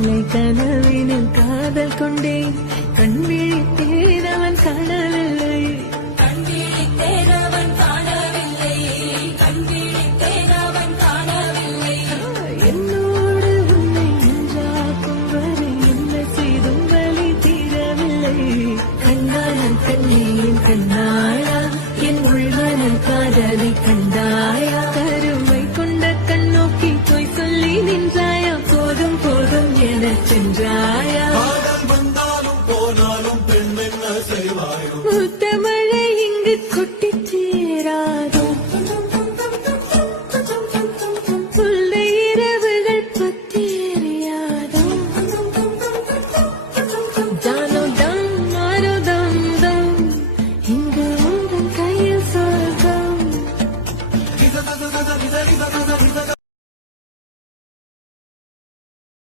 மாலை கனவினில் காதல் கொண்டேன் கண் விழித்தேன் அவன் காணவில்லை என்னோடு உன்னை ஒன்றாக்கும் வரை என்ன செய்தும் வலி தீரவில்லை கண்ணாளன் கண்ணீன் கண்ணாளா என் உள்மனல் காதலை கண்டாயா கருமை கொண்ட கண்ணோக்கி போய் சொல்லி நின்றாயா போதும் போதும் எனச் சென்றாய்